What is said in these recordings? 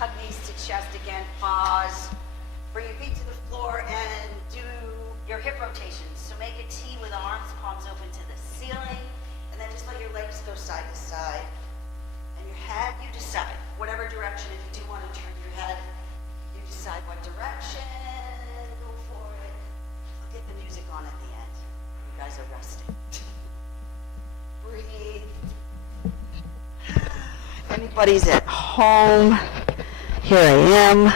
hug knees to chest again, pause. Bring your feet to the floor and do your hip rotations. So make a T with arms, palms open to the ceiling, and then just let your legs go side to side. And your head, you decide, whatever direction. If you do want to turn your head, you decide what direction, go for it. I'll get the music on at the end. You guys are resting. Breathe. If anybody's at home, here I am.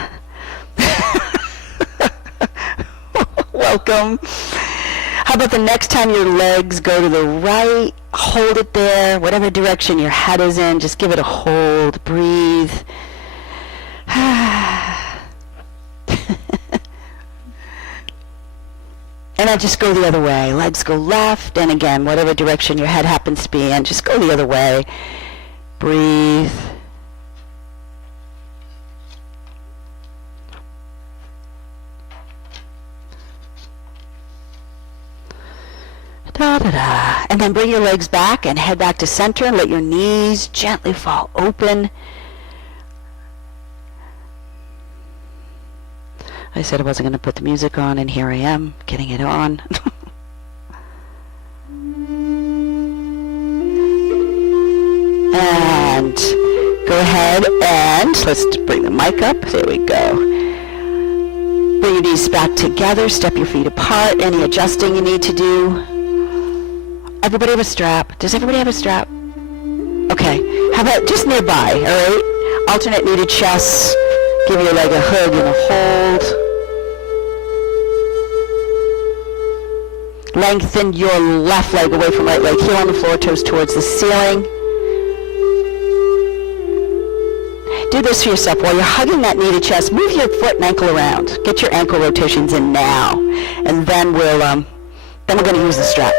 Welcome. How about the next time your legs go to the right, hold it there, whatever direction your head is in, just give it a hold, breathe. And then just go the other way. Legs go left, and again, whatever direction your head happens to be in, just go the other way. Breathe. Da, da, da. And then bring your legs back and head back to center and let your knees gently fall open. I said I wasn't going to put the music on, and here I am getting it on. And go ahead and let's bring the mic up. There we go. Bring your knees back together. Step your feet apart. Any adjusting you need to do. Everybody have a strap? Does everybody have a strap? Okay. How about just nearby, all right? Alternate knee to chest. Give your leg a hug and a hold. Lengthen your left leg away from right leg. Heel on the floor, toes towards the ceiling. Do this for yourself. While you're hugging that knee to chest, move your foot and ankle around. Get your ankle rotations in now. And then we're going to use the strap.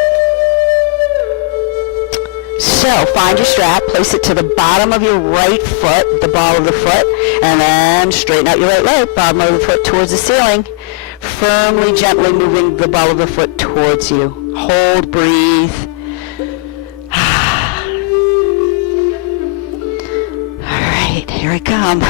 So find your strap, place it to the bottom of your right foot, the ball of the foot, and then straighten out your right leg, bottom of the foot towards the ceiling. Firmly, gently moving the ball of the foot towards you. Hold, breathe. All right, here I come.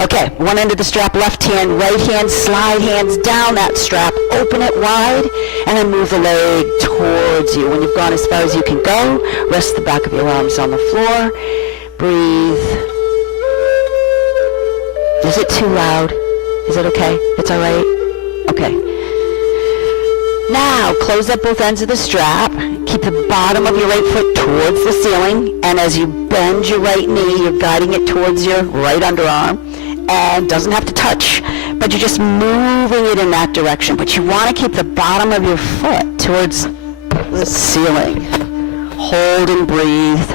Okay, one end of the strap, left hand, right hand, slide hands down that strap, open it wide, and then move the leg towards you. When you've gone as far as you can go, rest the back of your arms on the floor. Breathe. Is it too loud? Is it okay? It's all right? Okay. Now, close up both ends of the strap. Keep the bottom of your right foot towards the ceiling, and as you bend your right knee, you're guiding it towards your right underarm. And doesn't have to touch, but you're just moving it in that direction. But you want to keep the bottom of your foot towards the ceiling. Hold and breathe.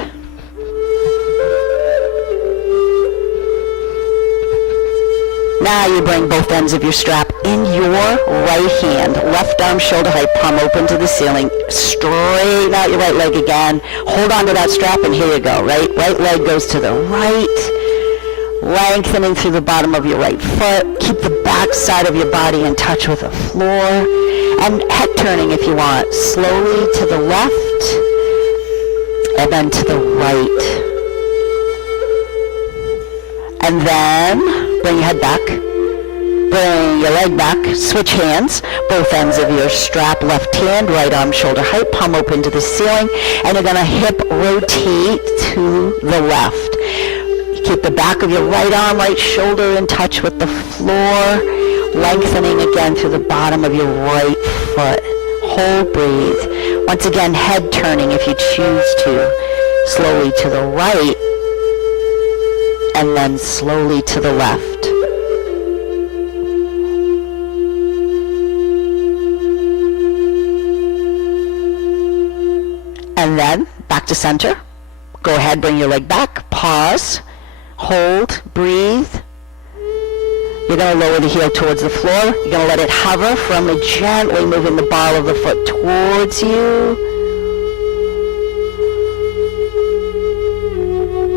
Now you bring both ends of your strap in your right hand. Left arm shoulder height, palm open to the ceiling. Straighten out your right leg again. Hold on to that strap, and here you go. Right leg goes to the right. Lengthening through the bottom of your right foot. Keep the back side of your body in touch with the floor. And head turning if you want. Slowly to the left and then to the right. And then bring your head back. Bring your leg back. Switch hands. Both ends of your strap. Left hand, right arm shoulder height. Palm open to the ceiling. And you're going to hip rotate to the left. Keep the back of your right arm, right shoulder in touch with the floor, lengthening again through the bottom of your right foot. Hold, breathe. Once again, head turning if you choose to. Slowly to the right, and then slowly to the left. And then, back to center. Go ahead, bring your leg back, pause. Hold, breathe. You're going to lower the heel towards the floor. You're going to let it hover, firmly, gently moving the ball of the foot towards you.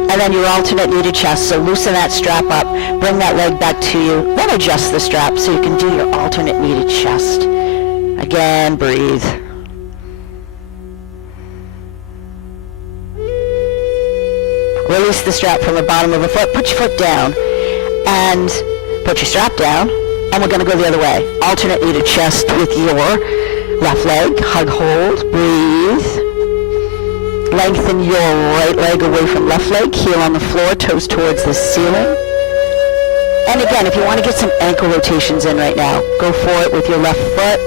And then your alternate knee to chest. So loosen that strap up, bring that leg back to you, then adjust the strap so you can do your alternate knee to chest. Again, breathe. Release the strap from the bottom of the foot. Put your foot down and put your strap down. And we're going to go the other way. Alternate knee to chest with your left leg. Hug, hold, breathe. Lengthen your right leg away from left leg. Heel on the floor, toes towards the ceiling. And again, if you want to get some ankle rotations in right now, go for it with your left foot.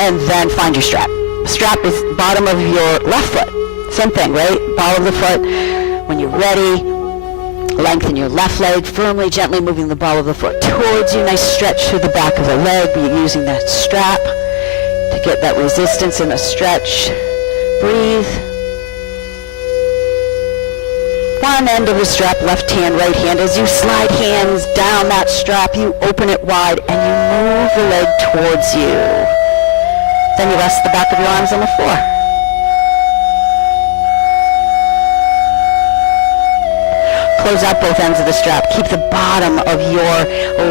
And then find your strap. Strap is bottom of your left foot. Same thing, right? Ball of the foot. When you're ready, lengthen your left leg, firmly, gently moving the ball of the foot towards you. Nice stretch through the back of the leg. Be using that strap to get that resistance and a stretch. Breathe. One end of the strap, left hand, right hand. As you slide hands down that strap, you open it wide and you move the leg towards you. Then you rest the back of your arms on the floor. Close out both ends of the strap. Keep the bottom of your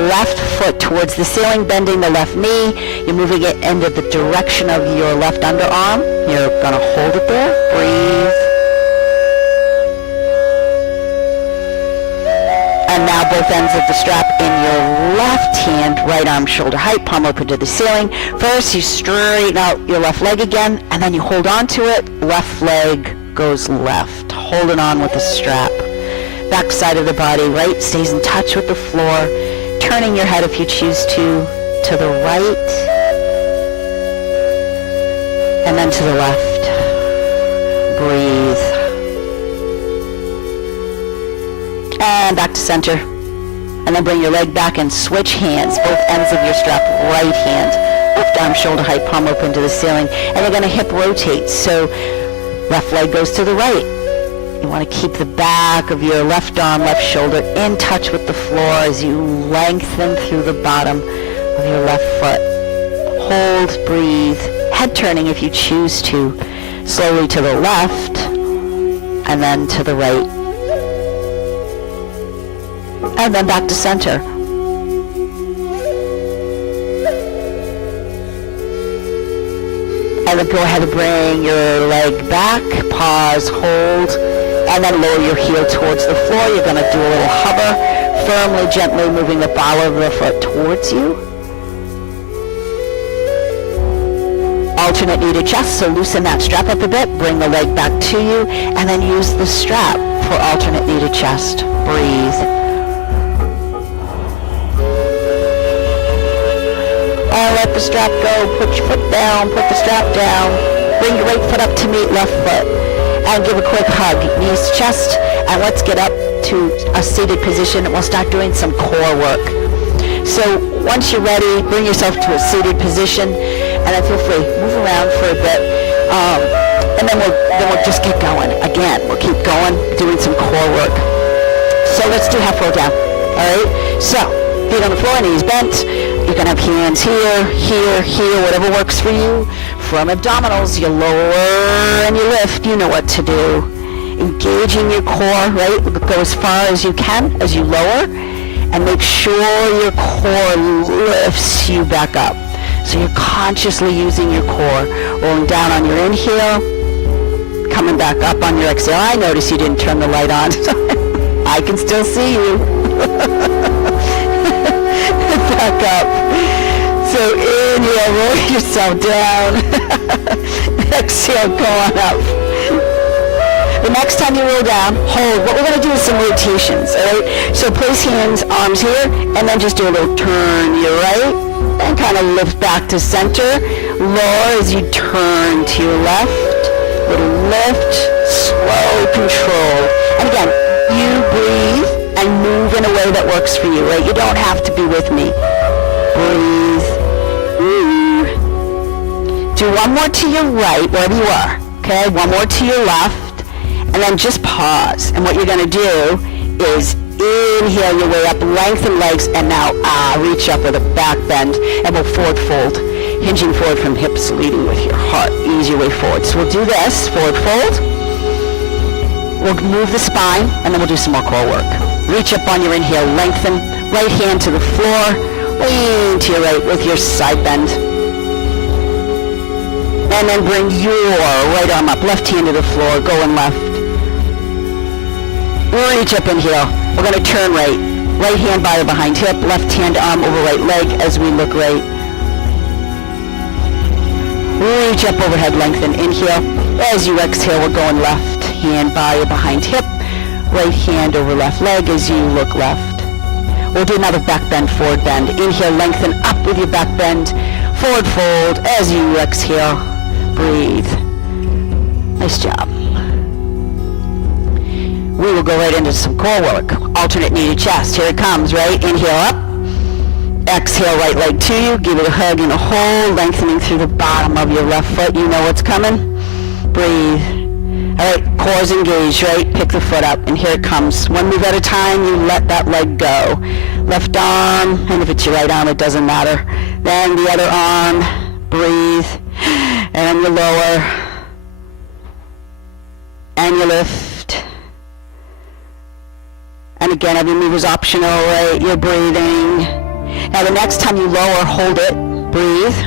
left foot towards the ceiling, bending the left knee. You're moving it into the direction of your left underarm. You're going to hold it there. Breathe. And now both ends of the strap in your left hand, right arm shoulder height, palm open to the ceiling. First, you straighten out your left leg again, and then you hold on to it. Left leg goes left, holding on with the strap. Back side of the body, right, stays in touch with the floor, turning your head if you choose to the right, and then to the left. Breathe. And back to center. And then bring your leg back and switch hands, both ends of your strap, right hand, left arm shoulder height, palm open to the ceiling. And you're going to hip rotate, so left leg goes to the right. You want to keep the back of your left arm, left shoulder in touch with the floor as you lengthen through the bottom of your left foot. Hold, breathe, head turning if you choose to, slowly to the left and then to the right. And then back to center. And then go ahead and bring your leg back, pause, hold, and then lower your heel towards the floor. You're going to do a little hover, firmly, gently moving the ball of the foot towards you. Alternate knee to chest, so loosen that strap up a bit, bring the leg back to you, and then use the strap for alternate knee to chest. Breathe. And let the strap go. Put your foot down, put the strap down. Bring your right foot up to meet left foot. And give a quick hug, knees to chest, and let's get up to a seated position and we'll start doing some core work. So once you're ready, bring yourself to a seated position, and then feel free, move around for a bit, and then we'll just get going. Again, we'll keep going, doing some core work. So let's do half roll down, all right? So, feet on the floor, knees bent. You can have hands here, here, here, whatever works for you. From abdominals, you lower and you lift. You know what to do. Engaging your core, right? Go as far as you can as you lower. And make sure your core lifts you back up. So you're consciously using your core. Rolling down on your inhale. Coming back up on your exhale. I notice you didn't turn the light on. I can still see you. Back up. So inhale, roll yourself down. Exhale, go on up. The next time you roll down, hold. What we're going to do is some rotations, all right? So place hands, arms here, and then just do a little turn to your right, and kind of lift back to center. Lower as you turn to your left. Little lift, slow control. And again, you breathe and move in a way that works for you, right? You don't have to be with me. Breathe. Do one more to your right, wherever you are. Okay, one more to your left, and then just pause. And what you're going to do is inhale your way up, lengthen legs, and now reach up with a back bend, and we'll forward fold, hinging forward from hips, leading with your heart. Ease your way forward. So we'll do this, forward fold. We'll move the spine, and then we'll do some more core work. Reach up on your inhale, lengthen, right hand to the floor, Lean to your right with your side bend. And then bring your right arm up, left hand to the floor, going left. Reach up and heel. We're going to turn right. Right hand by the behind hip, left hand arm over right leg as we look right. Reach up overhead, lengthen, inhale. As you exhale, we're going left hand by your behind hip, right hand over left leg as you look left. We'll do another back bend, forward bend. Inhale, lengthen up with your back bend. Forward fold as you exhale. Breathe. Nice job. We will go right into some core work. Alternate knee to chest. Here it comes, right? Inhale up. Exhale, right leg to you. Give it a hug and a hold, lengthening through the bottom of your left foot. You know what's coming. Breathe. All right, core's engaged, right? Pick the foot up, and here it comes. One move at a time, you let that leg go. Left arm, and if it's your right arm, it doesn't matter. Then the other arm, breathe, and you lower, and you lift. And again, every move is optional, right? You're breathing. Now the next time you lower, hold it, breathe.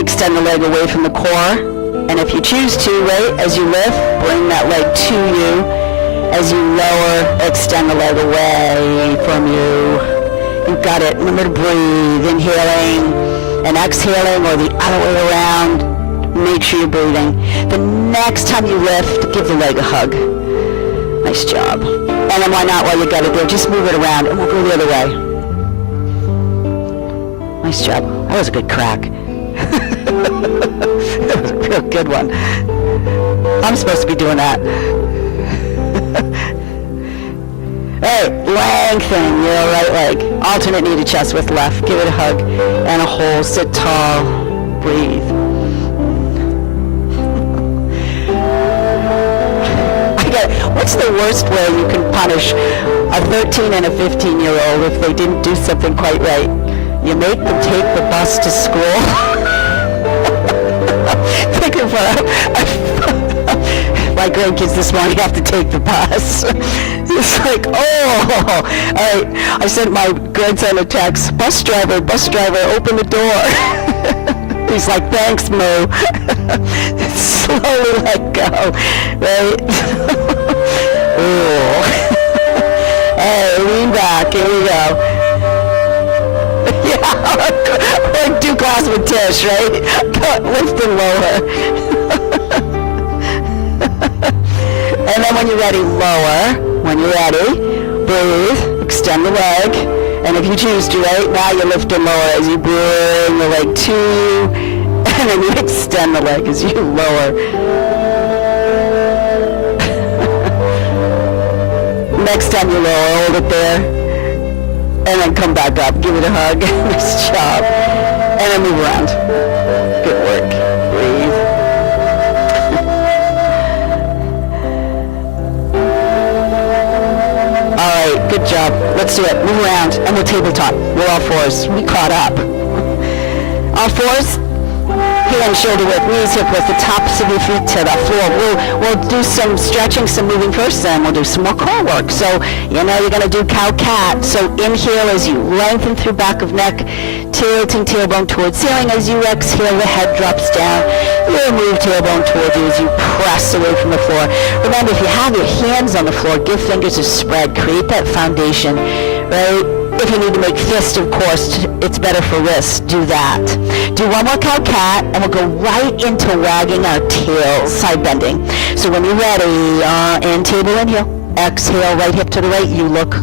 Extend the leg away from the core. And if you choose to, right, as you lift, bring that leg to you. As you lower, extend the leg away from you. You got it. Remember to breathe, inhaling and exhaling, or the other way around. Make sure you're breathing. The next time you lift, give the leg a hug. Nice job. And then why not, while you got it there, just move it around and we'll go the other way. Nice job. That was a good crack. That was a real good one. I'm supposed to be doing that. Hey, lengthen your right leg. Alternate knee to chest with left. Give it a hug and a hold. Sit tall. Breathe. What's the worst way you can punish a 13 and a 15-year-old if they didn't do something quite right? You make them take the bus to school. Think of my grandkids this morning have to take the bus. It's like, oh, all right. I sent my grandson a text, bus driver, open the door. He's like, thanks, Moo. Slowly let go, right? Ooh. Hey, lean back. Here we go. Yeah, we're do class with Tish, right? Lift and lower. And then when you're ready, lower. When you're ready, breathe, extend the leg. And if you choose to, right, now you lift and lower as you bring the leg to you. And then you extend the leg as you lower. Next time you lower, hold it there. And then come back up. Give it a hug. Nice job. And then move around. Good work. Breathe. All right, good job. Let's do it. Move around, and we'll tabletop. We're all fours. We caught up. All fours. Hand, shoulder width, knees hip width, the tops of your feet to the floor. We'll do some stretching, some moving first, then we'll do some more core work. So, you know, you're going to do cow-cat. So inhale as you lengthen through back of neck, tilting tailbone towards ceiling. As you exhale, the head drops down. You'll move tailbone towards you as you press away from the floor. Remember, if you have your hands on the floor, give fingers a spread. Create that foundation, right? If you need to make fist, of course, it's better for wrists. Do that. Do one more cow-cat, and we'll go right into wagging our tails, side bending. So when you're ready, in table inhale, exhale, right hip to the right, you look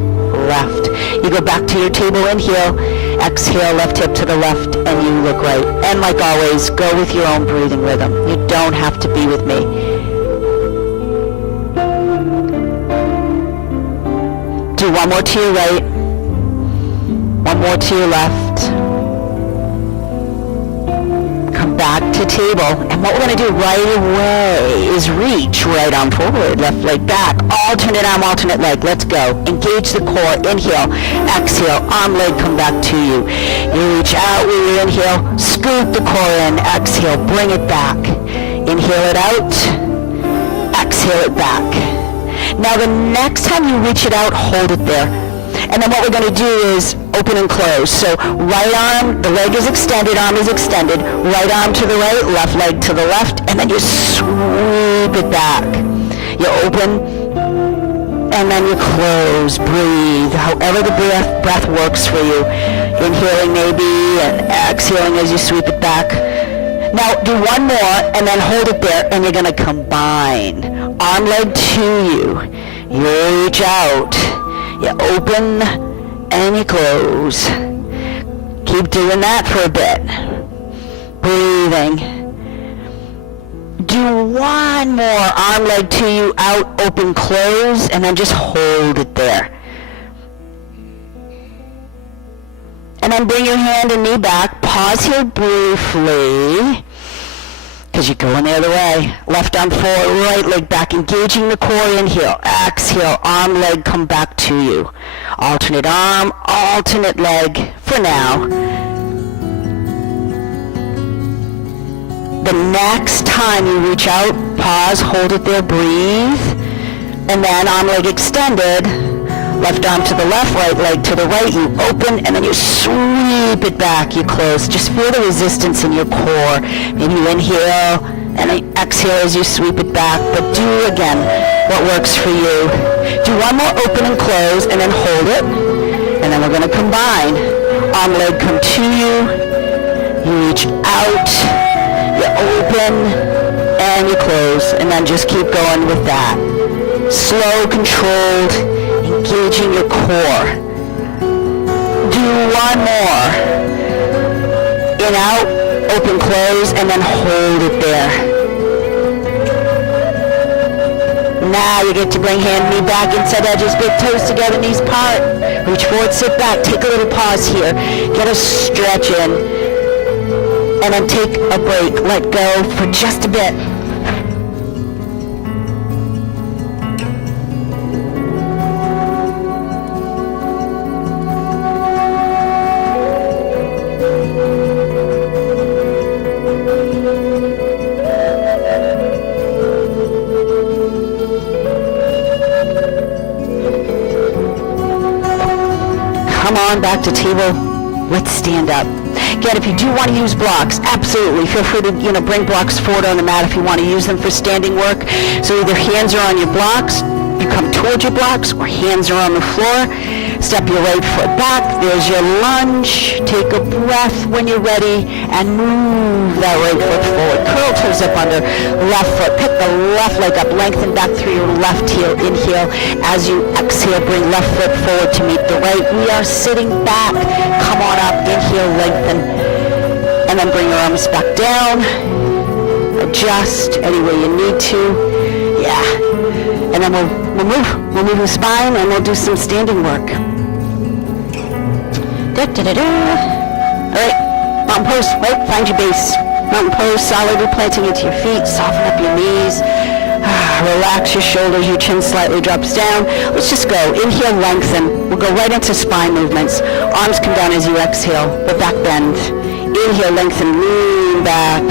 left. You go back to your table inhale, exhale, left hip to the left, and you look right. And like always, go with your own breathing rhythm. You don't have to be with me. Do one more to your right. One more to your left. Come back to table. And what we're going to do right away is reach. Right arm forward, left leg back. Alternate arm, alternate leg. Let's go. Engage the core. Inhale. Exhale. Arm, leg, come back to you. You reach out with your inhale. Scoot the core in. Exhale. Bring it back. Inhale it out. Exhale it back. Now the next time you reach it out, hold it there. And then what we're going to do is open and close. So right arm, the leg is extended, arm is extended, right arm to the right, left leg to the left, and then you sweep it back. You open, and then you close. Breathe, however the breath works for you. Inhaling maybe, and exhaling as you sweep it back. Now do one more, and then hold it there, and you're going to combine. Arm, leg to you. You reach out. You open, and you close. Keep doing that for a bit. Breathing. Do one more. Arm, leg to you, out, open, close, and then just hold it there. And then bring your hand and knee back. Pause here briefly, because you're going the other way. Left arm forward, right leg back, engaging the core. Inhale, exhale, arm, leg come back to you. Alternate arm, alternate leg for now. The next time you reach out, pause, hold it there, breathe, and then arm, leg extended. Left arm to the left, right leg to the right, you open, and then you sweep it back, you close. Just feel the resistance in your core. Maybe you inhale, and then exhale as you sweep it back, but do again what works for you. Do one more open and close, and then hold it, and then we're going to combine. Arm, leg come to you, you reach out, you open, and you close, and then just keep going with that. Slow, controlled, engaging your core. Do one more. In, out, open, close, and then hold it there. Now you get to bring hand, knee back, inside edges, big toes together, knees apart. Reach forward, sit back, take a little pause here. Get a stretch in. And then take a break. Let go for just a bit. Come on back to table. Let's stand up. Again, if you do want to use blocks, absolutely feel free to bring blocks forward on the mat if you want to use them for standing work. So either hands are on your blocks, you come towards your blocks, or hands are on the floor. Step your right foot back. There's your lunge. Take a breath when you're ready and move that right foot forward. Curl toes up under left foot. Pick the left leg up. Lengthen back through your left heel. Inhale. As you exhale, bring left foot forward to meet the right. We are sitting back. Come on up. Inhale, lengthen. And then bring your arms back down. Adjust any way you need to. Yeah. And then we'll move the spine, and we'll do some standing work. All right, mountain pose, right? Find your base. Mountain pose, solid, planting into your feet, soften up your knees. Relax your shoulders, your chin slightly drops down. Let's just go. Inhale, lengthen. We'll go right into spine movements. Arms come down as you exhale, the back bend. Inhale, lengthen, lean back.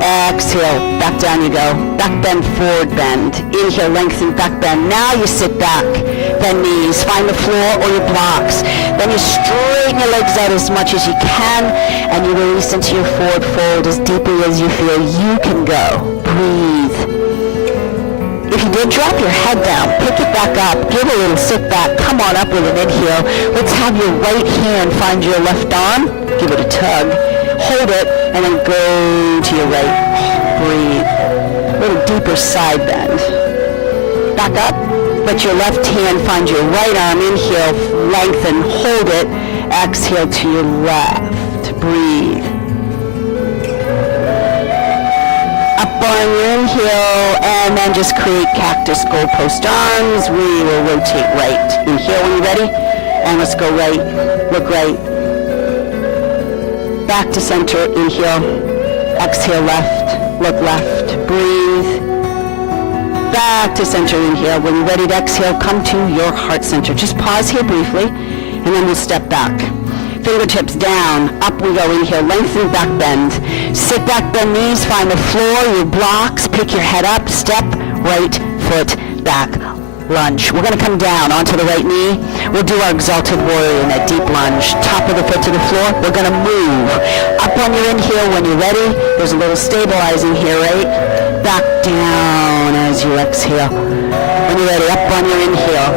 Exhale, back down you go. Back bend, forward bend. Inhale, lengthen, back bend. Now you sit back, bend knees, find the floor or your blocks. Then you straighten your legs out as much as you can, and you release into your forward fold as deeply as you feel you can go. Breathe. If you did drop your head down, pick it back up, give a little sit back, come on up with an inhale. Let's have your right hand find your left arm, give it a tug. Hold it, and then go to your right. Breathe. A little deeper side bend. Back up. Let your left hand find your right arm. Inhale, lengthen, hold it. Exhale to your left. Breathe. Up on your inhale, and then just create cactus goalpost arms. We will rotate right. Inhale when you're ready, and let's go right. Look right. Back to center, inhale, exhale left, look left, breathe. Back to center, inhale. When you're ready to exhale, come to your heart center. Just pause here briefly, and then we'll step back. Fingertips down, up we go, inhale, lengthen, back bend. Sit back, bend knees, find the floor, your blocks, pick your head up, step, right foot back. lunge. We're going to come down onto the right knee. We'll do our exalted warrior in that deep lunge. Top of the foot to the floor. We're going to move up on your inhale when you're ready. There's a little stabilizing here, right? Back down as you exhale. When you're ready, up on your inhale.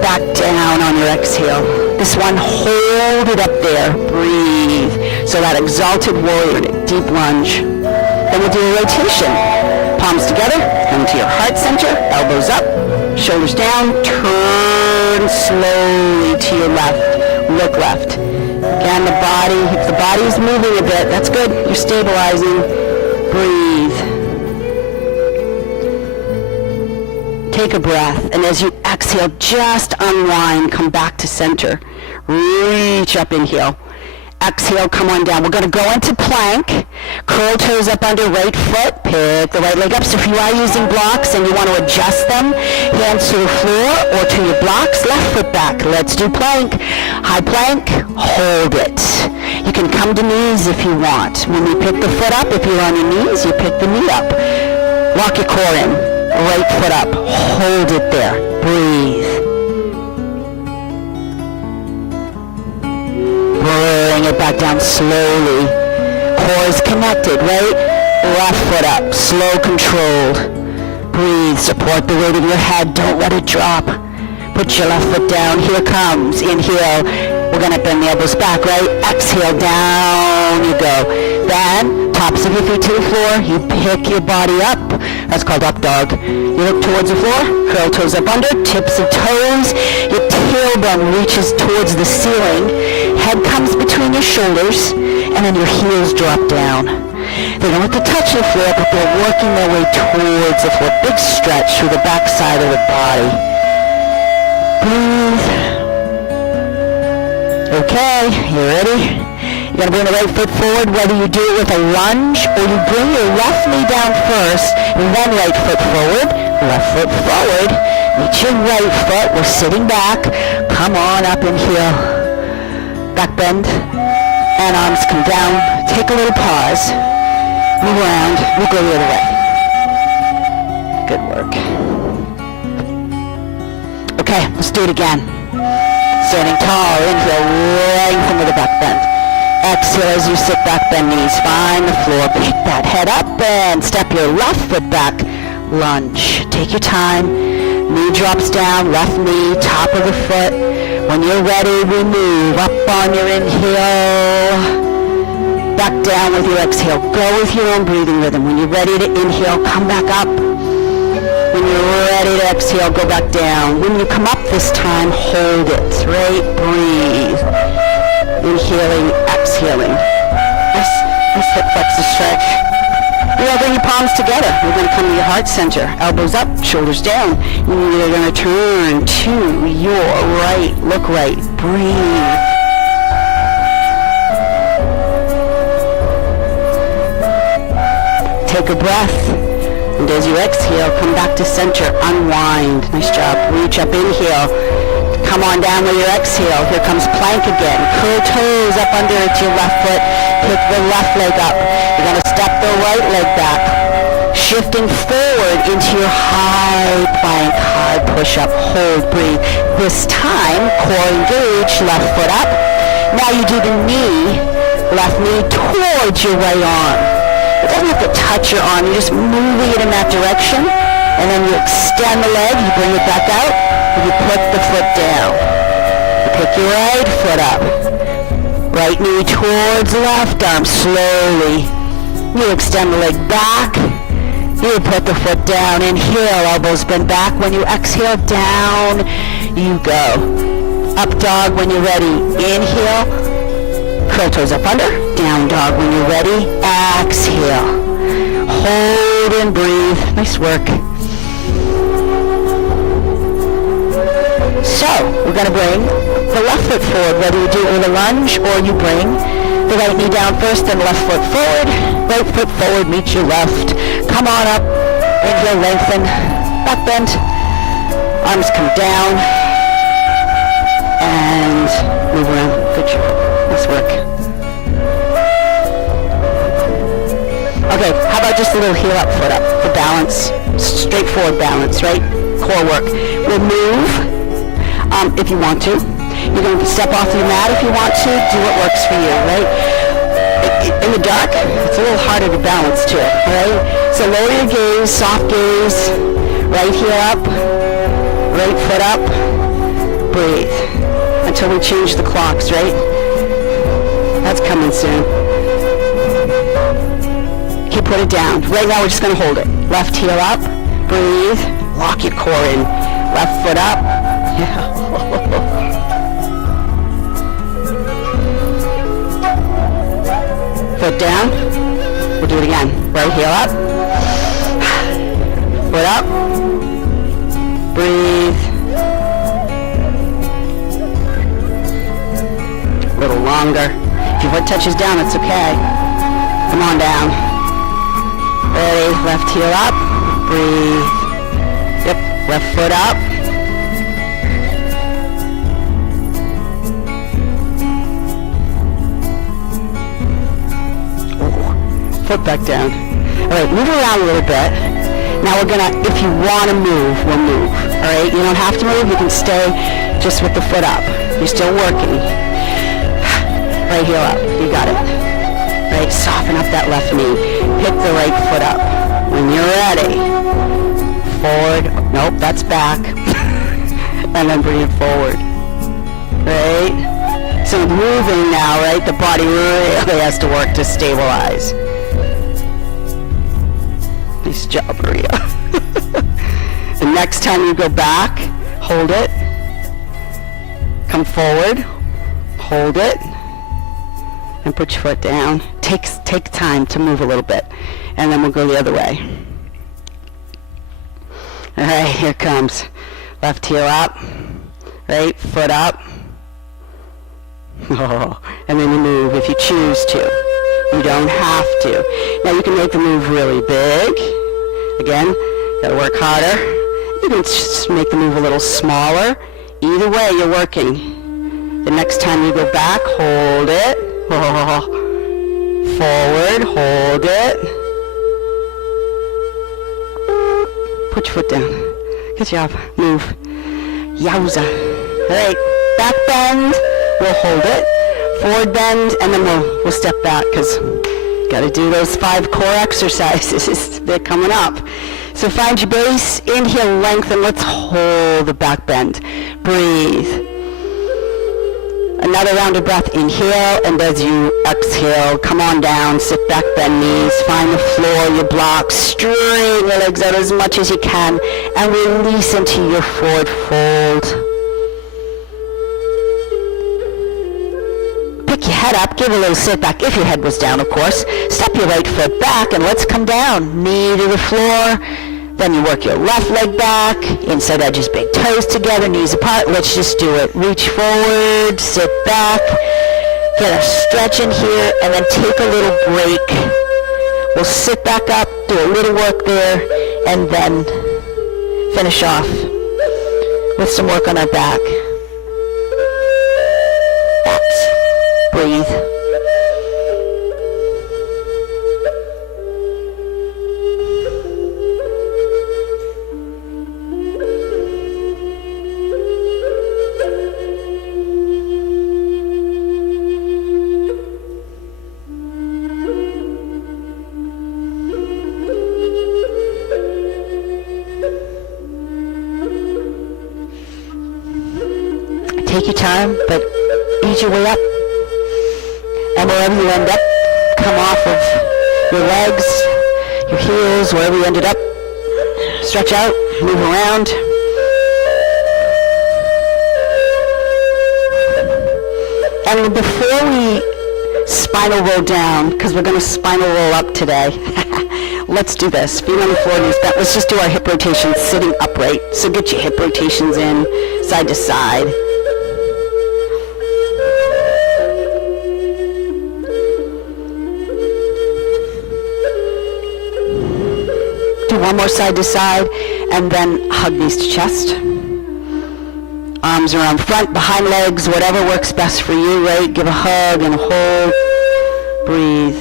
Back down on your exhale. This one, hold it up there. Breathe. So that exalted warrior, deep lunge. Then we'll do a rotation. Palms together, come to your heart center, elbows up, shoulders down, turn slowly to your left. Look left. Again, the body, if the body is moving a bit, that's good. You're stabilizing. Breathe. Take a breath, and as you exhale, just unwind, come back to center. Reach up, inhale. Exhale, come on down. We're going to go into plank. Curl toes up under right foot. Pick the right leg up. So if you are using blocks and you want to adjust them, hands to the floor or to your blocks, left foot back. Let's do plank. High plank, hold it. You can come to knees if you want. When you pick the foot up, if you're on your knees, you pick the knee up. Lock your core in. Right foot up. Hold it there. Breathe. Bring it back down slowly. Core is connected, right? Left foot up, slow, controlled. Breathe, support the weight of your head. Don't let it drop. Put your left foot down. Here comes. Inhale. We're going to bend the elbows back, right? Exhale, down you go. Then, tops of your feet to the floor. You pick your body up. That's called up dog. You look towards the floor. Curl toes up under. Tips of toes. Your tailbone reaches towards the ceiling. Head comes between your shoulders. And then your heels drop down. They don't have to touch the floor, but they're working their way towards the floor. Big stretch through the back side of the body. Breathe. Okay, you ready? You're going to bring the right foot forward, whether you do it with a lunge or you bring your left knee down first, and then right foot forward, left foot forward. Reach your right foot. We're sitting back. Come on up and heel. Back bend. And arms come down. Take a little pause. Move around. We'll go the other way. Good work. Okay, let's do it again. Standing tall, inhale, lengthen with the back bend. Exhale as you sit back, bend knees. Find the floor. Pick that head up and step your left foot back. Lunge. Take your time. Knee drops down, left knee, top of the foot. When you're ready, we move up on your inhale. Back down with your exhale. Go with your own breathing rhythm. When you're ready to inhale, come back up. When you're ready to exhale, go back down. When you come up this time, hold it, right? Breathe. Inhaling, exhaling. Nice hip flexor stretch. You're going to bring your palms together. You're going to come to your heart center. Elbows up, shoulders down. You're going to turn to your right. Look right. Breathe. Take a breath. And as you exhale, come back to center. Unwind. Nice job. Reach up, inhale. Come on down with your exhale. Here comes plank again. Curl toes up under to your left foot. Pick the left leg up. You're going to step the right leg back. Shifting forward into your high plank, high push-up. Hold, breathe. This time, core engaged, left foot up. Now you do the knee, left knee towards your right arm. It doesn't have to touch your arm. You're just moving it in that direction. And then you extend the leg. You bring it back out. And you put the foot down. You pick your right foot up. Right knee towards left arm. Slowly. You extend the leg back. You put the foot down. Inhale. Elbows bend back. When you exhale, down you go. Up dog when you're ready. Inhale. Curl toes up under. Down dog when you're ready. Exhale. Hold and breathe. Nice work. So, we're going to bring the left foot forward, whether you do it with a lunge or you bring the right knee down first, then left foot forward. Right foot forward, meet your left. Come on up. Inhale, lengthen. Back bend. Arms come down. And move around. Good job. Nice work. Okay, how about just a little heel up, foot up for balance? Straightforward balance, right? core work. We'll move if you want to. You're going to step off your mat if you want to. Do what works for you, right? In the dark, it's a little harder to balance too, right? So lower your gaze, soft gaze, right heel up, right foot up, breathe until we change the clocks, right? That's coming soon. Okay, put it down. Right now we're just going to hold it. Left heel up, breathe, lock your core in. Left foot up. Yeah. Foot down. We'll do it again. Right heel up. Foot up. Breathe. A little longer. If your foot touches down, it's okay. Come on down. Ready? Left heel up. Breathe. Yep. Left foot up. Foot back down. All right, move around a little bit. Now we're gonna, if you want to move, we'll move. All right, you don't have to move. You can stay just with the foot up. You're still working. Right heel up. You got it. Right, soften up that left knee. Pick the right foot up. When you're ready, forward. Nope, that's back. And then bring it forward. Right. So moving now, right? The body really has to work to stabilize. Nice job, Maria. The next time you go back, hold it. Come forward, hold it, and put your foot down. Take time to move a little bit, and then we'll go the other way. All right, here it comes. Left heel up, right foot up. Oh, and then you move if you choose to. You don't have to. Now you can make the move really big. Again, gotta work harder. You can just make the move a little smaller. Either way, you're working. The next time you go back, hold it. Oh. Forward, hold it. Put your foot down. Good job. Move. Yowza. All right, back bend. We'll hold it. Forward bend, and then we'll step back because got to do those 5 core exercises. They're coming up. So find your base, inhale, lengthen. Let's hold the back bend. Breathe. Another round of breath. Inhale, and as you exhale, come on down, sit back, bend knees, find the floor, your blocks, straighten your legs out as much as you can, and release into your forward fold. Pick your head up, give a little sit back, if your head was down, of course. Step your right foot back, and let's come down. Knee to the floor. Then you work your left leg back, inside edges, big toes together, knees apart. Let's just do it. Reach forward, sit back, get a stretch in here, and then take a little break. We'll sit back up, do a little work there, and then finish off with some work on our back. Breathe. Take your time, but ease your way up. And wherever you end up, come off of your legs, your heels, wherever you ended up. Stretch out, move around. And before we spinal roll down, because we're going to spinal roll up today, let's do this. Feet on the floor, knees bent. Let's just do our hip rotations sitting upright. So get your hip rotations in, side to side. One more side to side, and then hug knees to chest. Arms around front, behind legs, whatever works best for you, right? Give a hug and a hold. Breathe.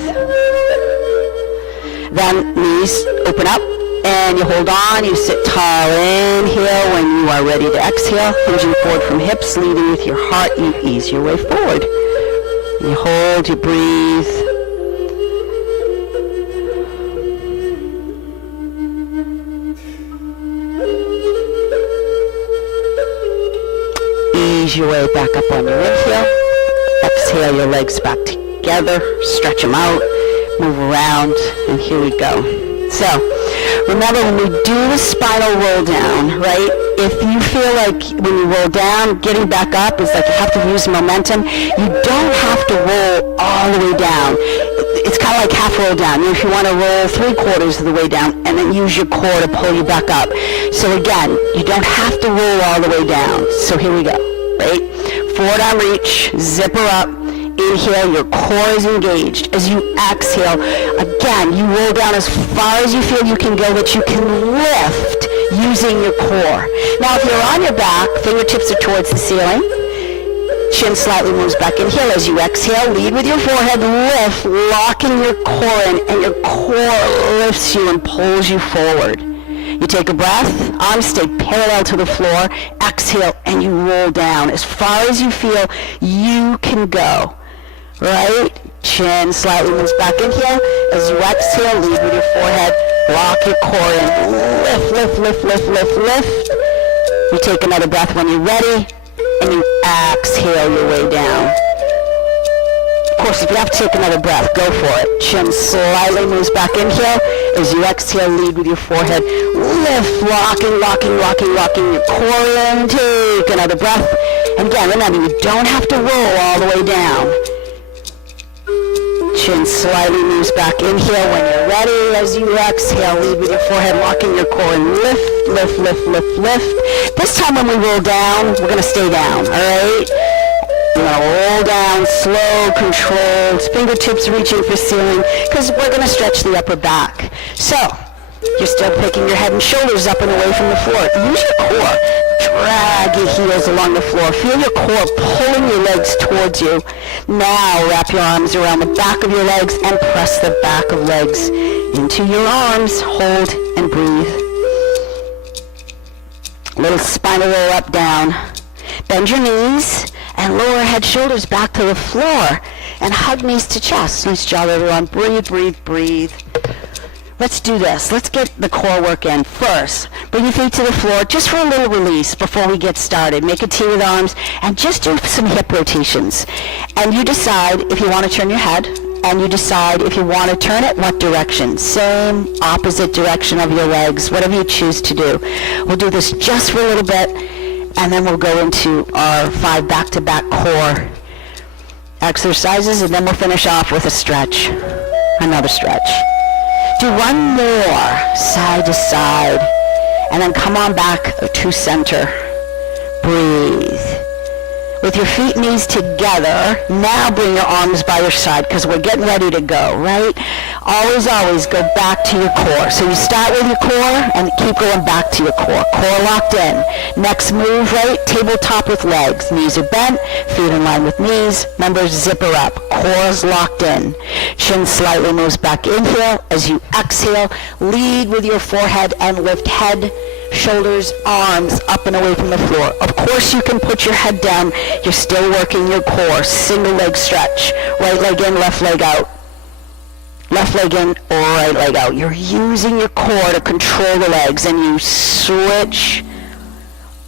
Then knees open up, And you hold on, you sit tall, inhale. When you are ready to exhale, hinging forward from hips, leading with your heart, you ease your way forward. You hold, you breathe. Ease your way back up on your inhale. Exhale your legs back together, stretch them out, move around, and here we go. So, remember when we do the spinal roll down, right, if you feel like when you roll down, getting back up is like you have to use momentum, you don't have to roll all the way down. It's kind of like half roll down. If you want to roll 3/4 of the way down and then use your core to pull you back up. So again, you don't have to roll all the way down. So here we go, right? Forward arm reach, zipper up. Inhale, your core is engaged. As you exhale, again, you roll down as far as you feel you can go, that you can lift using your core. Now, if you're on your back, fingertips are towards the ceiling. Chin slightly moves back. Inhale. As you exhale, lead with your forehead, lift, locking your core in, and your core lifts you and pulls you forward. You take a breath, arms stay parallel to the floor, exhale, and you roll down as far as you feel you can go. Right? Chin slightly moves back in here. As you exhale, lead with your forehead, lock your core in, lift, lift, lift, lift, lift, lift. You take another breath when you're ready, and you exhale your way down. Of course, if you have to take another breath, go for it. Chin slightly moves back in here. As you exhale, lead with your forehead, lift, locking, locking, locking, locking your core in. Take another breath. And again, remember, you don't have to roll all the way down. Chin slightly moves back in here when you're ready. As you exhale, lead with your forehead, locking your core and lift, lift, lift, lift, lift. This time when we roll down, we're going to stay down, all right? You're going to roll down, slow, controlled, fingertips reaching for ceiling, because we're going to stretch the upper back. So, you're still picking your head and shoulders up and away from the floor. Use your core. Drag your heels along the floor. Feel your core pulling your legs towards you. Now wrap your arms around the back of your legs and press the back of legs into your arms. Hold and breathe. Little spinal roll up, down. Bend your knees and lower head, shoulders back to the floor. And hug knees to chest. Nice job, everyone. Breathe, breathe, breathe. Let's do this. Let's get the core work in first. Bring your feet to the floor just for a little release before we get started. Make a T with arms and just do some hip rotations. And you decide if you want to turn your head, and you decide if you want to turn it, what direction. Same opposite direction of your legs, whatever you choose to do. We'll do this just for a little bit, and then we'll go into our 5 back-to-back core exercises, and then we'll finish off with a stretch. Another stretch. Do one more, side to side, and then come on back to center. Breathe. With your feet and knees together, now bring your arms by your side because we're getting ready to go, right? Always, always go back to your core. So you start with your core and keep going back to your core. Core locked in. Next move, right? Tabletop with legs. Knees are bent, feet in line with knees. Remember, zipper up. Core is locked in. Chin slightly moves back in here. As you exhale, lead with your forehead and lift head, shoulders, arms up and away from the floor. Of course, you can put your head down. You're still working your core. Single leg stretch. Right leg in, left leg out. Left leg in or right leg out. You're using your core to control the legs, and you switch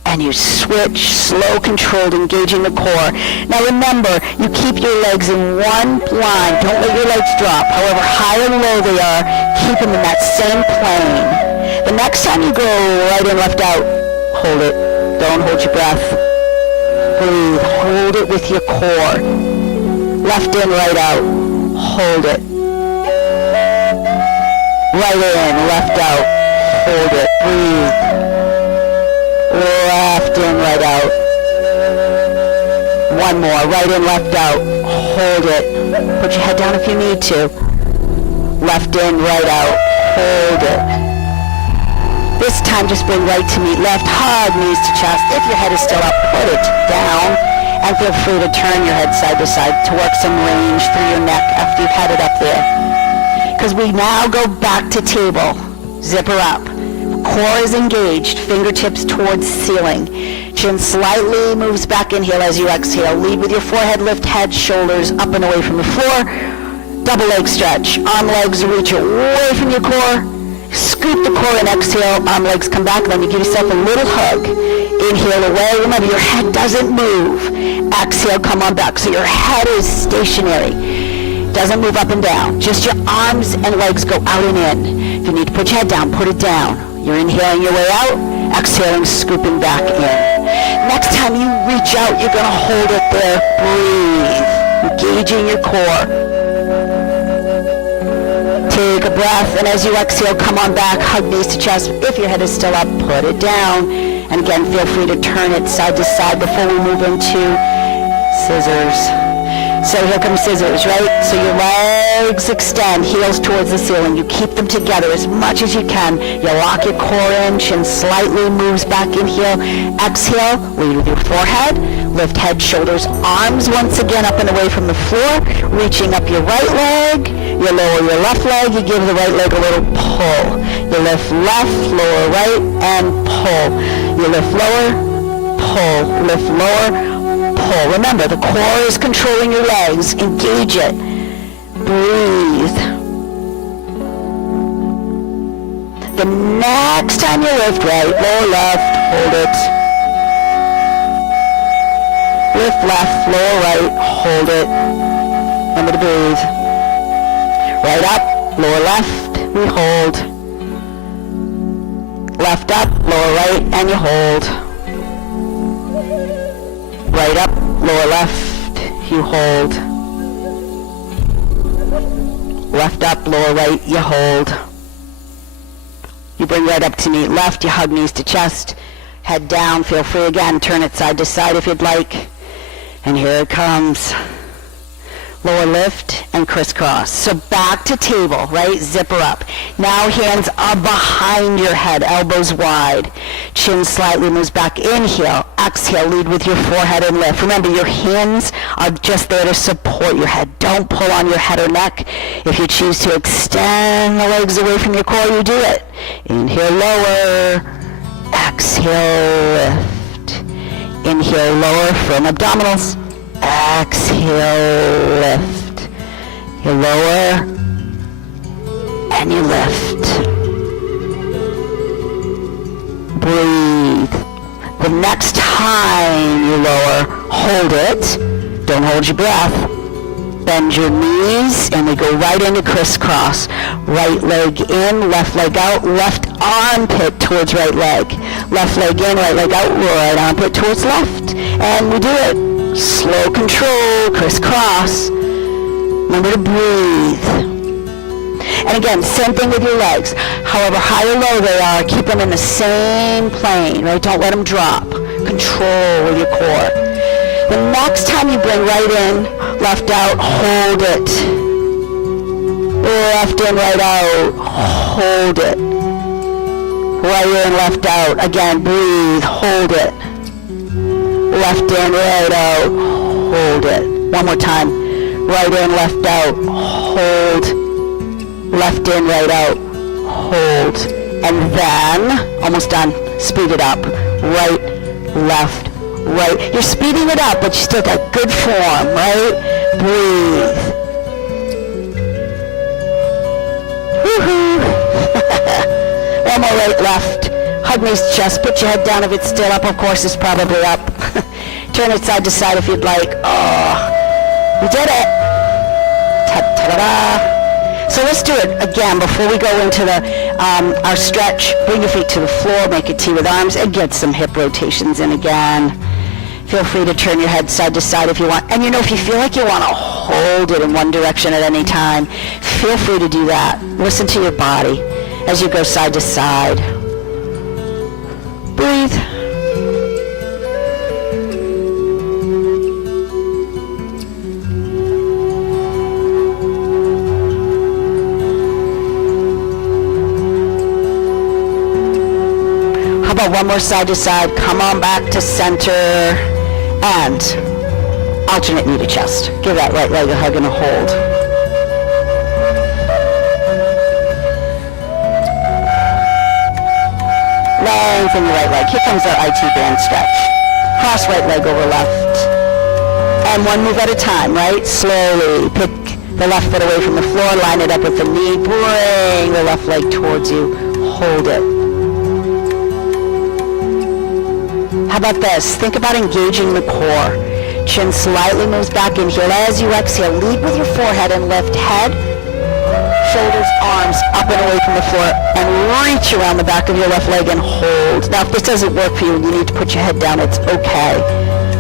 and you switch, slow, controlled, engaging the core. Now remember, you keep your legs in one line. Don't let your legs drop. However high or low they are, keep them in that same plane. The next time you go right in, left out, hold it. Don't hold your breath. Breathe. Hold it with your core. Left in, right out. Hold it. Right in, left out. Hold it. Breathe. Left in, right out. One more. Right in, left out. Hold it. Put your head down if you need to. Left in, right out. Hold it. This time, just bring right to meet left. Hug knees to chest. If your head is still up, put it down. And feel free to turn your head side to side to work some range through your neck after you've had it up there. Because we now go back to table. Zipper up. Core is engaged, fingertips towards ceiling. Chin slightly moves back, inhale as you exhale. Lead with your forehead, lift head, shoulders up and away from the floor. Double leg stretch. Arm legs reach away from your core. Scoop the core and exhale. Arm legs come back. Then you give yourself a little hug. Inhale away. Remember, your head doesn't move. Exhale, come on back. So your head is stationary. Doesn't move up and down. Just your arms and legs go out and in. If you need to put your head down, put it down. You're inhaling your way out. Exhaling, scooping back in. Next time you reach out, you're going to hold it there. Breathe. Engaging your core. Take a breath, and as you exhale, come on back, hug knees to chest. If your head is still up, put it down. And again, feel free to turn it side to side before we move into scissors. So here comes scissors, right? So your legs extend, heels towards the ceiling. You keep them together as much as you can. You lock your core in, chin slightly moves back, inhale. Exhale, lead with your forehead. Lift head, shoulders, arms once again up and away from the floor. Reaching up your right leg. You lower your left leg. You give the right leg a little pull. You lift left, lower right, and pull. You lift lower, pull. Lift lower, pull. Remember, the core is controlling your legs. Engage it. Breathe. The next time you lift, right, lower left, hold it. Lift left, lower right, hold it. Remember to breathe. Right up, lower left, we hold. Left up, lower right, and you hold. Right up, lower left, you hold. Left up, lower right, you hold. You bring right up to meet left, you hug knees to chest, head down, feel free again, turn it side to side if you'd like. And here it comes. Lower lift and crisscross. So back to table, right? Zipper up. Now hands are behind your head, elbows wide. Chin slightly moves back. Inhale, exhale, lead with your forehead and lift. Remember, your hands are just there to support your head. Don't pull on your head or neck. If you choose to extend the legs away from your core, you do it. Inhale, lower. Exhale, lift. Inhale, lower from abdominals. Exhale, lift. You lower and you lift. Breathe. The next time you lower, hold it. Don't hold your breath. Bend your knees and we go right into crisscross. Right leg in, left leg out, left armpit towards right leg. Left leg in, right leg out, right armpit towards left. And we do it. Slow control, crisscross. Remember to breathe. And again, same thing with your legs. However high or low they are, keep them in the same plane, right? Don't let them drop. Control with your core. The next time you bring right in, left out, hold it. Left in, right out, hold it. Right in, left out. Again, breathe, hold it. Left in, right out, hold it. One more time. Right in, left out, hold. Left in, right out, hold. And then, almost done, speed it up. Right, left, right. You're speeding it up, but you still got good form, right? Breathe. Woohoo! One more right, left. Hug knees to chest. Put your head down if it's still up. Of course, it's probably up. Turn it side to side if you'd like. Oh, we did it. Ta-da-da. So let's do it again before we go into the our stretch. Bring your feet to the floor, make a T with arms, and get some hip rotations in again. Feel free to turn your head side to side if you want. And you know, if you feel like you want to hold it in one direction at any time, feel free to do that. Listen to your body as you go side to side. Breathe. How about one more side to side? Come on back to center and alternate knee to chest. Give that right leg a hug and a hold. lengthen your right leg. Here comes our IT band stretch. Cross right leg over left. And one move at a time, right? Slowly pick the left foot away from the floor, line it up with the knee, bring the left leg towards you, hold it. How about this? Think about engaging the core. Chin slightly moves back, inhale. As you exhale, lead with your forehead and lift head, shoulders, arms up and away from the floor, and reach around the back of your left leg and hold. Now, if this doesn't work for you and you need to put your head down, it's okay.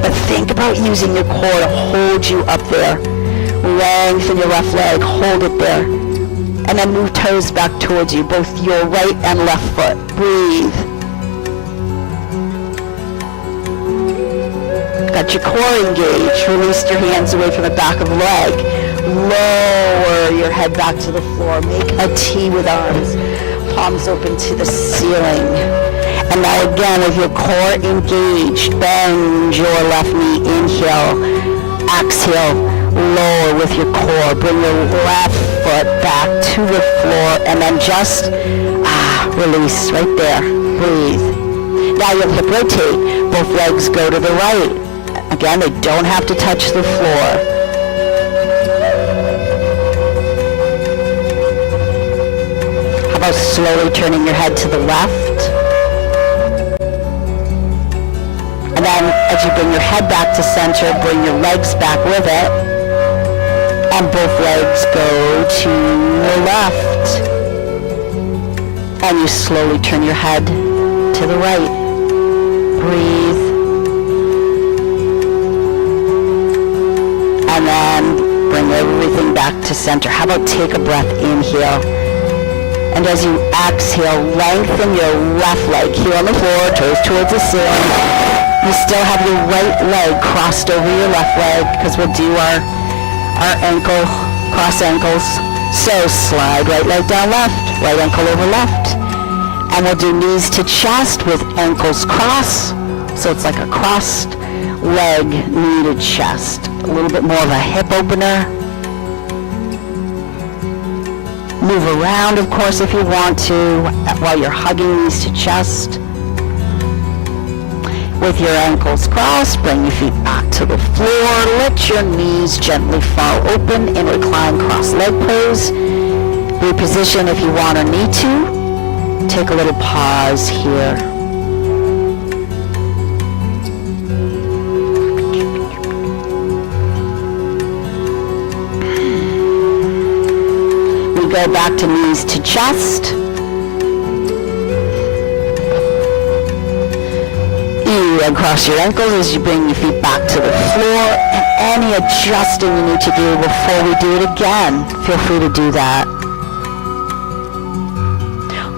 But think about using your core to hold you up there. Lengthen your left leg, hold it there. And then move toes back towards you, both your right and left foot. Breathe. Got your core engaged. Release your hands away from the back of the leg. Lower your head back to the floor. Make a T with arms. Palms open to the ceiling. And now again, with your core engaged, bend your left knee. Inhale. Exhale. Lower with your core. Bring your left foot back to the floor. And then just release right there. Breathe. Now you'll hip rotate. Both legs go to the right. Again, they don't have to touch the floor. How about slowly turning your head to the left? And then as you bring your head back to center, bring your legs back with it. And both legs go to the left. And you slowly turn your head to the right. Breathe. And then bring everything back to center. How about take a breath, inhale. And as you exhale, lengthen your left leg here on the floor, toes towards the ceiling. You still have your right leg crossed over your left leg because we'll do our ankle, cross ankles. So slide right leg down left, right ankle over left. And we'll do knees to chest with ankles cross. So it's like a crossed leg, knee to chest. A little bit more of a hip opener. Move around, of course, if you want to, while you're hugging knees to chest. With your ankles crossed, bring your feet back to the floor. Let your knees gently fall open in recline cross-leg pose. Reposition if you want or need to. Take a little pause here. We go back to knees to chest. And cross your ankles as you bring your feet back to the floor. And any adjusting you need to do before we do it again, feel free to do that.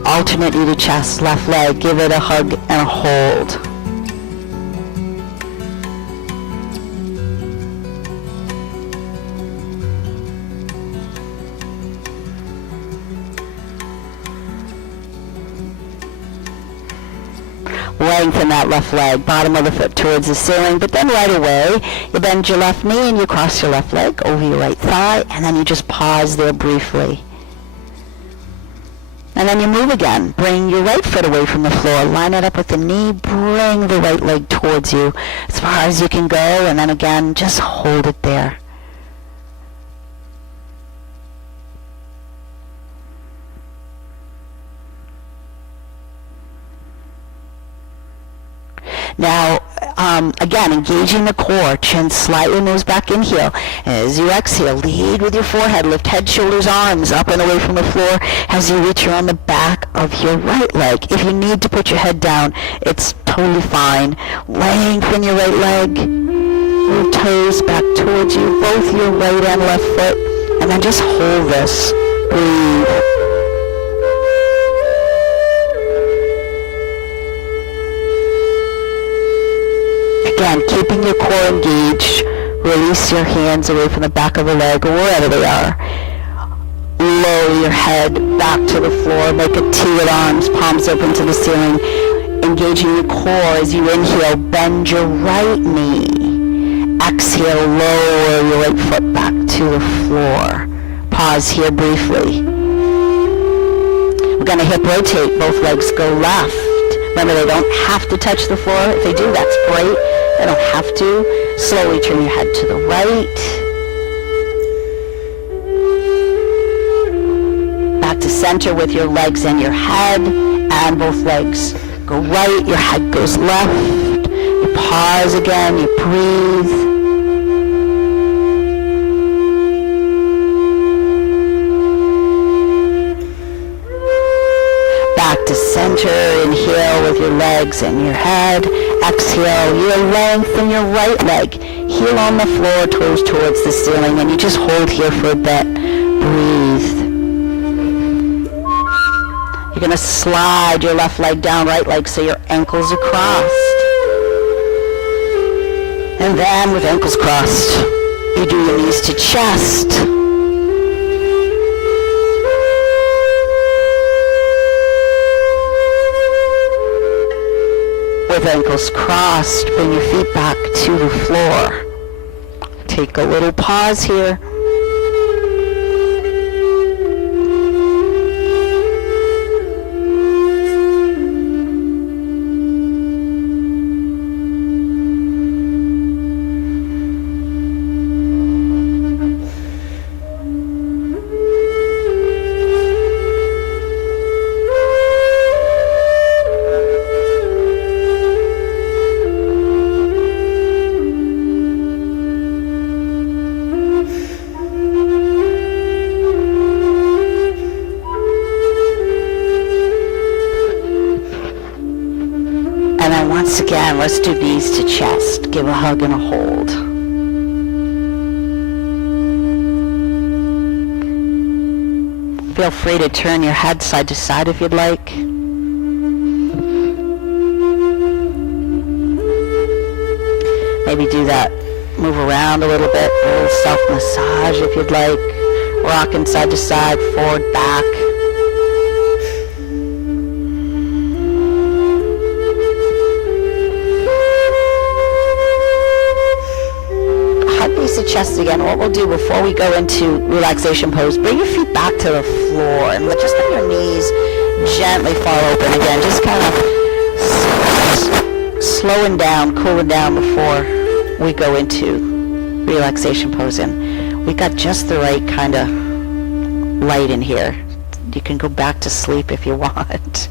Alternate knee to chest, left leg, give it a hug and a hold. Lengthen that left leg, bottom of the foot towards the ceiling, but then right away, you bend your left knee and you cross your left leg over your right thigh, and then you just pause there briefly. And then you move again. Bring your right foot away from the floor, line it up with the knee, bring the right leg towards you as far as you can go, and then again, just hold it there. Now, again, engaging the core, chin slightly moves back, inhale. As you exhale, lead with your forehead, lift head, shoulders, arms up and away from the floor as you reach around the back of your right leg. If you need to put your head down, it's totally fine. Lengthen your right leg, your toes back towards you, both your right and left foot, and then just hold this. Breathe. Again, keeping your core engaged, release your hands away from the back of the leg or wherever they are. Lower your head back to the floor, make a T with arms, palms open to the ceiling. Engaging your core as you inhale, bend your right knee. Exhale, lower your right foot back to the floor. Pause here briefly. We're going to hip rotate, both legs go left. Remember, they don't have to touch the floor. If they do, that's great. They don't have to. Slowly turn your head to the right. Back to center with your legs and your head, and both legs go right, your head goes left. You pause again, you breathe. Back to center, inhale with your legs and your head. Exhale, you lengthen your right leg. Heel on the floor, toes towards the ceiling, and you just hold here for a bit. Breathe. You're going to slide your left leg down, right leg, so your ankles are crossed. And then with ankles crossed, you do your knees to chest. With ankles crossed, bring your feet back to the floor. Take a little pause here. Once again, let's do knees to chest. Give a hug and a hold. Feel free to turn your head side to side if you'd like. Maybe do that. Move around a little bit. A little self-massage if you'd like. Rocking side to side, forward, back. To chest again. What we'll do before we go into relaxation pose, bring your feet back to the floor and just let your knees gently fall open again. Just kind of slowing down, cooling down before we go into relaxation pose. And we got just the right kind of light in here. You can go back to sleep if you want.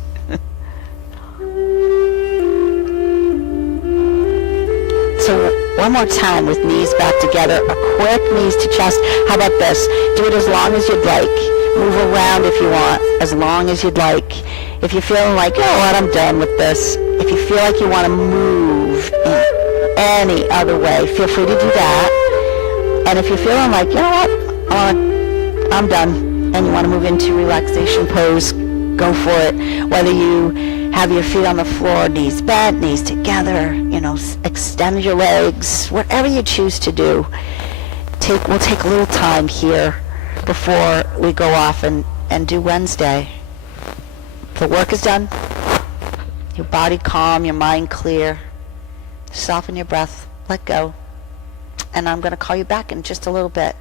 So one more time with knees back together, a quick knees to chest. How about this? Do it as long as you'd like. Move around if you want, as long as you'd like. If you're feeling like, you know what, I'm done with this. If you feel like you want to move in any other way, feel free to do that. And if you're feeling like, you know what, I'm done, and you want to move into relaxation pose, go for it. Whether you have your feet on the floor, knees bent, knees together, extend your legs, whatever you choose to do. We'll take a little time here before we go off and do Wednesday. The work is done. Your body calm, your mind clear. Soften your breath, let go. And I'm going to call you back in just a little bit.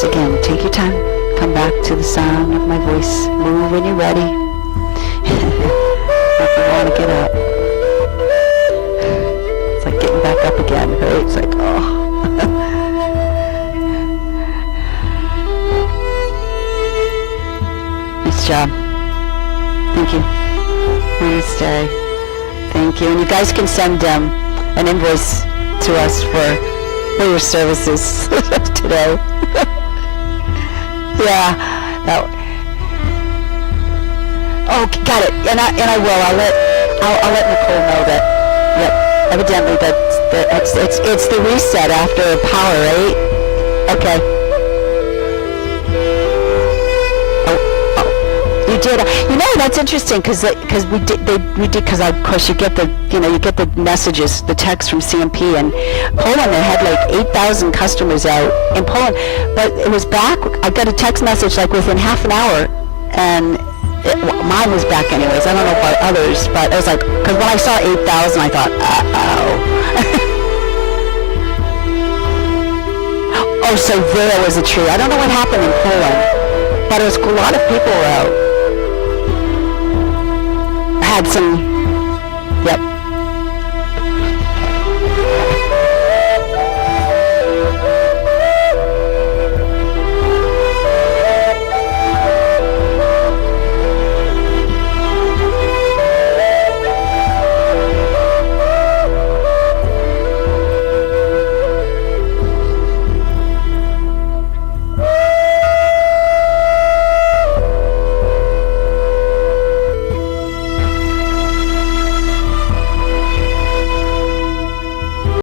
Just again, take your time. Come back to the sound of my voice. Move when you're ready. If you want to get up. It's like getting back up again, right? It's like, oh. Nice job. Thank you. Namaste. Thank you. And you guys can send an invoice to us for your services today. Yeah. Oh, got it. And I will. I'll let Nicole know that. Yep. Evidently it's the reset after power, right? Okay. You did. You know, that's interesting because of course you get the messages, the text from CMP, and Poland, they had like 8,000 customers out in Poland, but it was back. I got a text message like within half an hour, and mine was back anyways. I don't know about others, but it was like, because when I saw 8,000, I thought, oh, so there was a tree. I don't know what happened in Poland, but it was a lot of people were out. Had some, yep.